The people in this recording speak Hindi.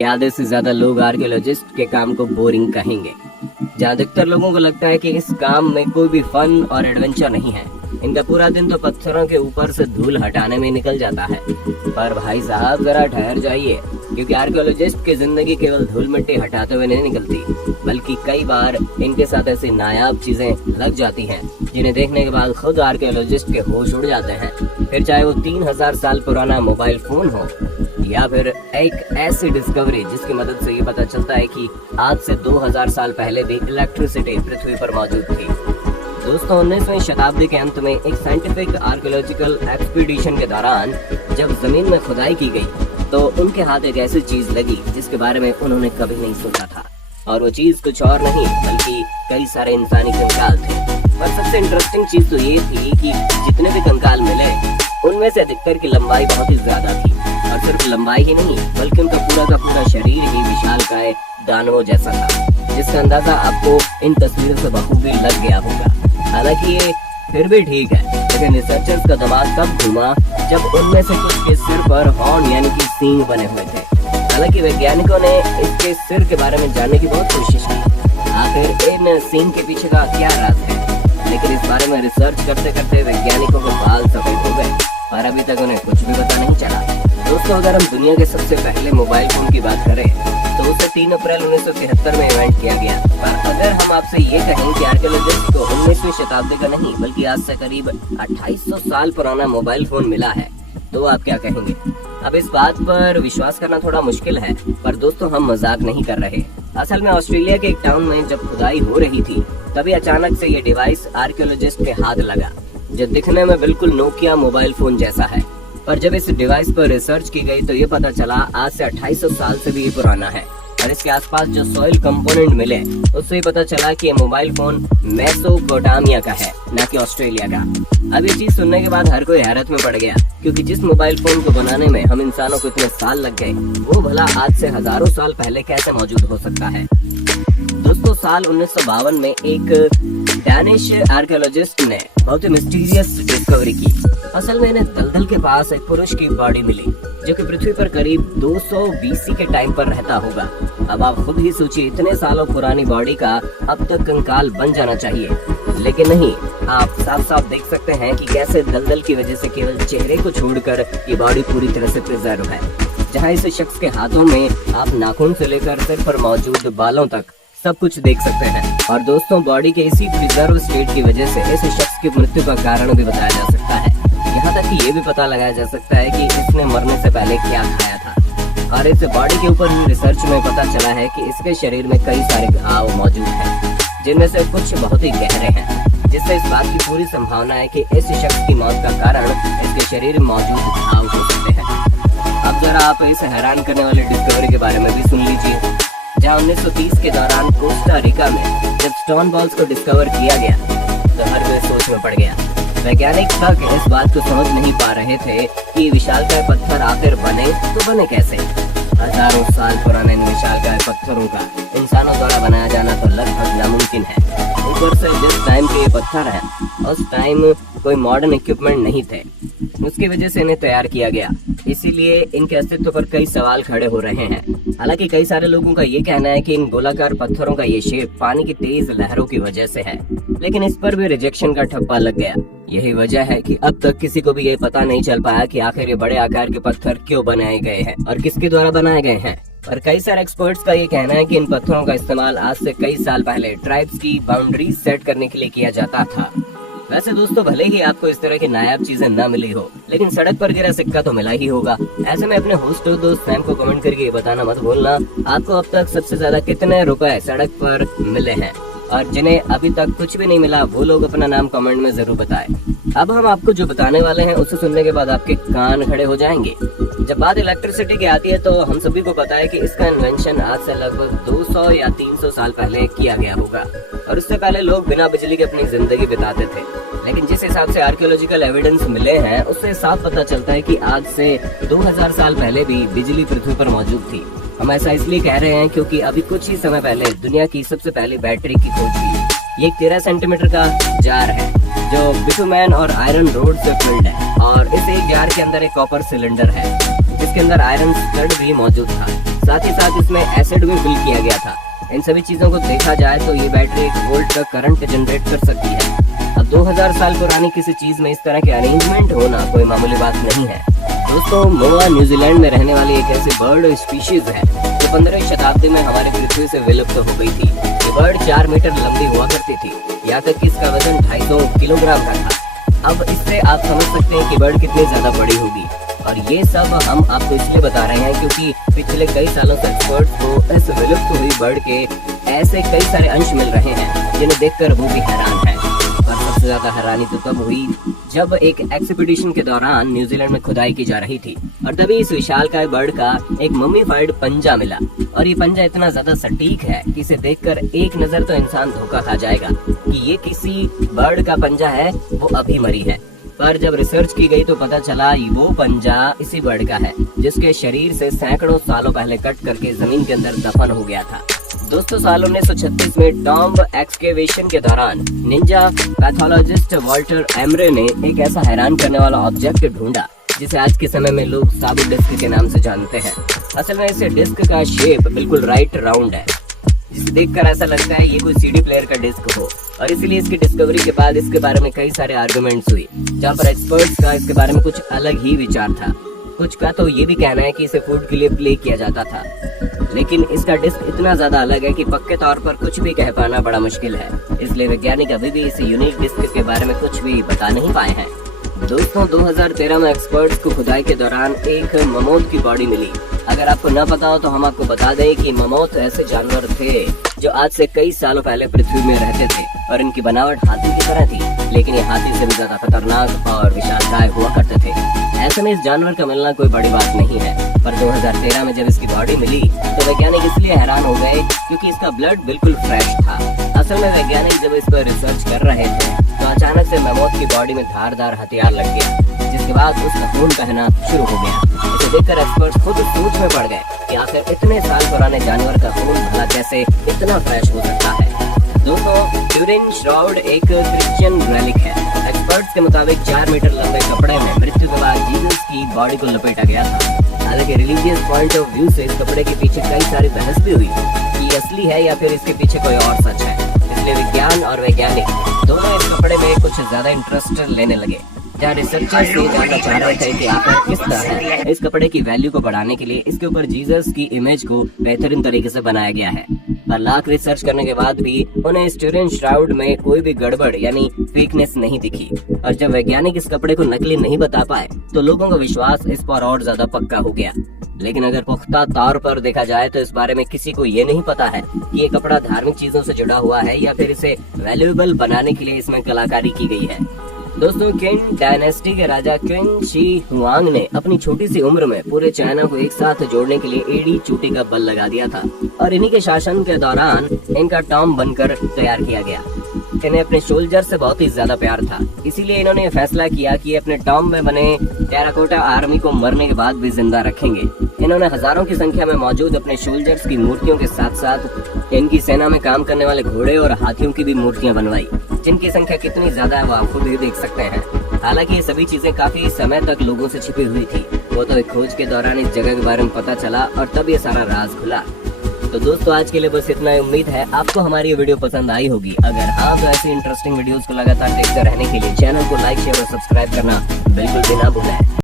आधे से ज्यादा लोग आर्कियोलॉजिस्ट के काम को बोरिंग कहेंगे, जहाँ अधिकतर लोगों को लगता है कि इस काम में कोई भी फन और एडवेंचर नहीं है। इनका पूरा दिन तो पत्थरों के ऊपर से धूल हटाने में निकल जाता है। पर भाई साहब जरा ठहर जाइए, क्योंकि आर्कियोलॉजिस्ट की जिंदगी केवल धूल मिट्टी हटाते हुए नहीं निकलती, बल्कि कई बार इनके साथ ऐसी नायाब चीजें लग जाती हैं जिन्हें देखने के बाद खुद आर्कियोलॉजिस्ट के होश उड़ जाते हैं। फिर चाहे वो 3000 साल पुराना मोबाइल फोन हो या फिर एक ऐसी डिस्कवरी जिसकी मदद से ये पता चलता है कि आज से 2000 साल पहले भी इलेक्ट्रिसिटी पृथ्वी पर मौजूद थी। दोस्तों, 19वीं शताब्दी के अंत में एक साइंटिफिक आर्कियोलॉजिकल एक्सपीडिशन के दौरान जब जमीन में खुदाई की गई तो उनके हाथ एक ऐसी चीज लगी जिसके बारे में उन्होंने कभी नहीं सोचा था, और वो चीज कुछ और नहीं बल्कि कई सारे इंसानी कंकाल थे। पर सबसे इंटरेस्टिंग चीज तो ये थी कि जितने भी कंकाल मिले उनमें से अधिकतर की लंबाई बहुत ही ज्यादा थी, और सिर्फ लंबाई ही नहीं बल्कि उनका पूरा का पूरा शरीर ही विशालकाय दानवों जैसा था, जिसका अंदाजा आपको इन तस्वीरों से बखूबी लग गया होगा। हालांकि ये फिर भी ठीक है, लेकिन रिसर्चर्स का दिमाग तब घूमा जब उनमें से कुछ के सिर पर हॉर्न यानी कि सींग बने हुए थे। हालांकि वैज्ञानिकों ने इसके सिर के बारे में जानने की बहुत कोशिश की, आखिर इन सींग के पीछे का क्या राज है, लेकिन इस बारे में रिसर्च करते करते वैज्ञानिकों को बाल सफेद हो गए और अभी तक उन्हें कुछ भी पता नहीं चला। दोस्तों, अगर हम दुनिया के सबसे पहले मोबाइल फोन की बात करें तो उसे 3 अप्रैल 1973 में इवेंट किया गया। पर अगर हम आपसे ये कहें कि आर्कियोलॉजिस्ट को 19वीं शताब्दी का नहीं बल्कि आज से करीब 2800 साल पुराना मोबाइल फोन मिला है, तो आप क्या कहेंगे? अब इस बात पर विश्वास करना थोड़ा मुश्किल है, पर दोस्तों हम मजाक नहीं कर रहे। असल में ऑस्ट्रेलिया के एक टाउन में जब खुदाई हो रही थी तभी अचानक से ये डिवाइस आर्कियोलॉजिस्ट के हाथ लगा, जो दिखने में बिल्कुल नोकिया मोबाइल फोन जैसा है। पर जब इस डिवाइस पर रिसर्च की गई तो ये पता चला आज से 2800 साल से भी ये पुराना है, और इसके आसपास जो सॉइल कंपोनेंट मिले उससे ही पता चला कि ये मोबाइल फोन मेसोपोटामिया का है, न कि ऑस्ट्रेलिया का। अब ये चीज सुनने के बाद हर कोई हैरत में पड़ गया, क्योंकि जिस मोबाइल फोन को बनाने में हम इंसानों को इतने साल लग गए वो भला आज से हजारों साल पहले कैसे मौजूद हो सकता है। दोस्तों, साल 1952 में एक डैनिश आर्कियोलॉजिस्ट ने बहुत ही मिस्टीरियस डिस्कवरी की। असल में इन्हें दलदल के पास एक पुरुष की बॉडी मिली जो कि पृथ्वी पर करीब 200 BC के टाइम पर रहता होगा। अब आप खुद ही सोचिए, इतने सालों पुरानी बॉडी का अब तक कंकाल बन जाना चाहिए, लेकिन नहीं। आप साफ साफ देख सकते हैं कि कैसे दलदल की वजह से केवल चेहरे को छोड़कर ये बॉडी पूरी तरह से प्रिजर्व है, जहाँ इस शख्स के हाथों में आप नाखून से लेकर सिर पर मौजूद बालों तक सब कुछ देख सकते हैं। और दोस्तों, बॉडी के इसी प्रिजर्व स्टेट की वजह से इस शख्स की मृत्यु का कारण भी बताया जा सकता है। यहाँ तक कि ये भी पता लगाया जा सकता है कि इसने मरने से पहले क्या खाया था। और इस बॉडी के ऊपर हुई रिसर्च में पता चला है कि इसके शरीर में कई सारे घाव मौजूद हैं, जिनमें से कुछ बहुत ही गहरे हैं, जिससे इस बात की पूरी संभावना है कि इस शख्स की मौत का कारण इसके शरीर में मौजूद घाव हो सकते हैं। अब जरा आप इस हैरान करने वाली डिस्कवरी के बारे में भी सुन लीजिए, जहाँ 1930 के दौरान कोस्टा रिका में जब स्टोन बॉल्स को डिस्कवर किया गया तो हर कोई सोच में पड़ गया। वैज्ञानिक तक इस बात को समझ नहीं पा रहे थे कि विशालकाय पत्थर आखिर बने तो बने कैसे। हजारों साल पुराने इन विशालकाय पत्थरों का इंसानों द्वारा बनाया जाना तो लगभग नामुमकिन है। ऊपर से जिस टाइम के ये पत्थर है उस टाइम कोई मॉडर्न इक्विपमेंट नहीं थे, उसकी वजह से इन्हें तैयार किया गया। इसीलिए इनके अस्तित्व पर कई सवाल खड़े हो रहे हैं। हालांकि कई सारे लोगों का ये कहना है कि इन गोलाकार पत्थरों का ये शेप पानी की तेज लहरों की वजह से है, लेकिन इस पर भी रिजेक्शन का ठप्पा लग गया। यही वजह है कि अब तक किसी को भी ये पता नहीं चल पाया कि आखिर ये बड़े आकार के पत्थर क्यों बनाए गए हैं और किसके द्वारा बनाए गए हैं। और कई सारे एक्सपर्ट्स का ये कहना है कि इन पत्थरों का इस्तेमाल आज से कई साल पहले ट्राइब्स की बाउंड्रीज सेट करने के लिए किया जाता था। वैसे दोस्तों, भले ही आपको इस तरह की नायाब चीजें न मिली हो, लेकिन सड़क पर गिरा सिक्का तो मिला ही होगा। ऐसे में अपने होस्ट और दोस्त सैम को कमेंट करके ये बताना मत भूलना, आपको अब तक सबसे ज्यादा कितने रुपए सड़क पर मिले हैं, और जिन्हें अभी तक कुछ भी नहीं मिला वो लोग अपना नाम कमेंट में जरूर बताएं। अब हम आपको जो बताने वाले हैं उसे सुनने के बाद आपके कान खड़े हो जाएंगे। जब बात इलेक्ट्रिसिटी की आती है तो हम सभी को पता है कि इसका इन्वेंशन आज से लगभग 200 या 300 साल पहले किया गया होगा, और उससे पहले लोग बिना बिजली के अपनी जिंदगी बिताते थे। लेकिन जिस हिसाब से आर्कियोलॉजिकल एविडेंस मिले हैं उससे साफ पता चलता है कि आज से 2000 साल पहले भी बिजली पृथ्वी पर मौजूद थी। हम ऐसा इसलिए कह रहे हैं क्योंकि अभी कुछ ही समय पहले दुनिया की सबसे पहली बैटरी की खोज हुई। ये 13 सेंटीमीटर का जार है जो बिटुमेन और आयरन रोड से फिल्ड है, और इस एक जार के अंदर एक कॉपर सिलेंडर है जिसके अंदर आयरन स्टड भी मौजूद था। साथ ही साथ इसमें एसिड भी फिल किया गया था। इन सभी चीजों को देखा जाए तो ये बैटरी 1 वोल्ट का करंट जनरेट कर सकती है। अब 2000 साल पुरानी किसी चीज में इस तरह के अरेंजमेंट होना कोई मामूली बात नहीं है। दोस्तों, मोआ न्यूजीलैंड में रहने वाली एक ऐसी बर्ड स्पीशीज है जो 15वीं शताब्दी में हमारे पृथ्वी से विलुप्त हो गई थी। ये बर्ड 4 मीटर लंबी हुआ करती थी, यहाँ तक कि इसका वजन 250 किलोग्राम का था। अब इससे आप समझ सकते हैं कि बर्ड कितनी ज्यादा बड़ी होगी। और ये सब हम आपको इसलिए बता रहे हैं क्योंकि पिछले कई सालों से एक्सपर्ट्स को इस विलुप्त हुई बर्ड के ऐसे कई सारे अंश मिल रहे हैं जिन्हें देखकर वो भी हैरान है। और सबसे ज्यादा हैरानी तो तब हुई जब एक एक्सपीडिशन के दौरान न्यूजीलैंड में खुदाई की जा रही थी और तभी इस विशालकाय बर्ड का एक मम्मीफाइड पंजा मिला। और ये पंजा इतना ज्यादा सटीक है कि इसे देखकर एक नजर तो इंसान धोखा खा जाएगा कि ये किसी बर्ड का पंजा है, वो अभी मरी है। पर जब रिसर्च की गई तो पता चला वो पंजा इसी बर्ड का है जिसके शरीर से सैकड़ों सालों पहले कट करके जमीन के अंदर दफन हो गया था। दोस्तों, साल 1936 में टॉम्ब एक्सकेवेशन के दौरान निंजा पैथोलॉजिस्ट वाल्टर एमरे ने एक ऐसा हैरान करने वाला ऑब्जेक्ट ढूंढा जिसे आज के समय में लोग साबुत डिस्क के नाम से जानते हैं। असल में इस डिस्क का शेप बिल्कुल राइट राउंड है, जिसे देखकर ऐसा लगता है ये कोई सीडी प्लेयर का डिस्क हो। और इसीलिए इसकी डिस्कवरी के बाद इसके बारे में कई सारे आर्गुमेंट्स हुई, जहाँ पर एक्सपर्ट्स का इसके बारे में कुछ अलग ही विचार था। कुछ का तो ये भी कहना है कि इसे फूड के लिए प्ले किया जाता था, लेकिन इसका डिस्क इतना ज्यादा अलग है कि पक्के तौर पर कुछ भी कह पाना बड़ा मुश्किल है। इसलिए वैज्ञानिक अभी भी इस यूनिक डिस्क के बारे में कुछ भी बता नहीं पाए हैं। दोस्तों, 2013 में एक्सपर्ट्स को खुदाई के दौरान एक ममोथ की बॉडी मिली। अगर आपको न पता हो तो हम आपको बता दें कि ममोथ ऐसे जानवर थे जो आज से कई सालों पहले पृथ्वी में रहते थे और इनकी बनावट हाथी की तरह थी, लेकिन ये हाथी से भी ज्यादा खतरनाक और विशालकाय हुआ करते थे। ऐसे में इस जानवर का मिलना कोई बड़ी बात नहीं है, पर 2013 में जब इसकी बॉडी मिली तो वैज्ञानिक इसलिए हैरान हो गए क्योंकि इसका ब्लड बिल्कुल फ्रेश था। असल में वैज्ञानिक जब इस पर रिसर्च कर रहे थे तो अचानक से ममोथ की बॉडी में धारदार हथियार लग गया, जिसके बाद उसका खून बहना शुरू हो गया। इसे देखकर एक्सपर्ट्स खुद सोच में पड़ गए कि आखिर इतने साल पुराने जानवर का खून भला कैसे इतना फ्रेश हो सकता है। दोस्तों, ट्यूरिन श्राउड एक क्रिश्चियन रेलिक है। एक्सपर्ट्स के मुताबिक 4 मीटर लंबे कपड़े में मृत्यु के बाद जीसस की बॉडी को लपेटा गया था। हालांकि रिलीजियस पॉइंट ऑफ व्यू से इस कपड़े के पीछे कई सारी बहस भी हुई कि ये असली है या फिर इसके पीछे कोई और सच है। इसलिए विज्ञान और वैज्ञानिक दोनों इस कपड़े में कुछ ज्यादा इंटरेस्ट लेने लगे, जहाँ रिसर्चर्स ये जानना चाह रहे थे कि आखिर किस तरह इस कपड़े की वैल्यू को बढ़ाने के लिए इसके ऊपर जीसस की इमेज को बेहतरीन तरीके से बनाया गया है। पर लाख रिसर्च करने के बाद भी उन्हें इस ट्यूरिन श्राउड में कोई भी गड़बड़ यानी फेकनेस नहीं दिखी। और जब वैज्ञानिक इस कपड़े को नकली नहीं बता पाए तो लोगों का विश्वास इस पर और ज्यादा पक्का हो गया। लेकिन अगर पुख्ता तौर पर देखा जाए तो इस बारे में किसी को ये नहीं पता है कि ये कपड़ा धार्मिक चीजों से जुड़ा हुआ है या फिर इसे वैल्यूएबल बनाने के लिए इसमें कलाकारी की गई है। दोस्तों, किन डायनेस्टी के राजा किन शी हुआंग ने अपनी छोटी सी उम्र में पूरे चाइना को एक साथ जोड़ने के लिए एड़ी चोटी का बल लगा दिया था और इन्हीं के शासन के दौरान इनका टॉम बनकर तैयार किया गया। इन्हें अपने सोल्जर से बहुत ही ज्यादा प्यार था, इसीलिए इन्होंने ये फैसला किया कि अपने टॉम में बने टेराकोटा आर्मी को मरने के बाद भी जिंदा रखेंगे। इन्होंने हजारों की संख्या में मौजूद अपने सोल्जर्स की मूर्तियों के साथ साथ इनकी सेना में काम करने वाले घोड़े और हाथियों की भी मूर्तियां बनवाई, जिनकी संख्या कितनी ज्यादा है वो आप खुद ही देख सकते हैं। हालांकि ये सभी चीजें काफी समय तक लोगों से छिपी हुई थी, वो तो एक खोज के दौरान इस जगह के बारे में पता चला और तब ये सारा राज खुला। तो दोस्तों, आज के लिए बस इतना ही। उम्मीद है आपको हमारी ये वीडियो पसंद आई होगी। अगर हाँ तो ऐसी इंटरेस्टिंग वीडियोस को लगातार देखते रहने के लिए चैनल को लाइक शेयर और सब्सक्राइब करना बिल्कुल भी ना भूलें।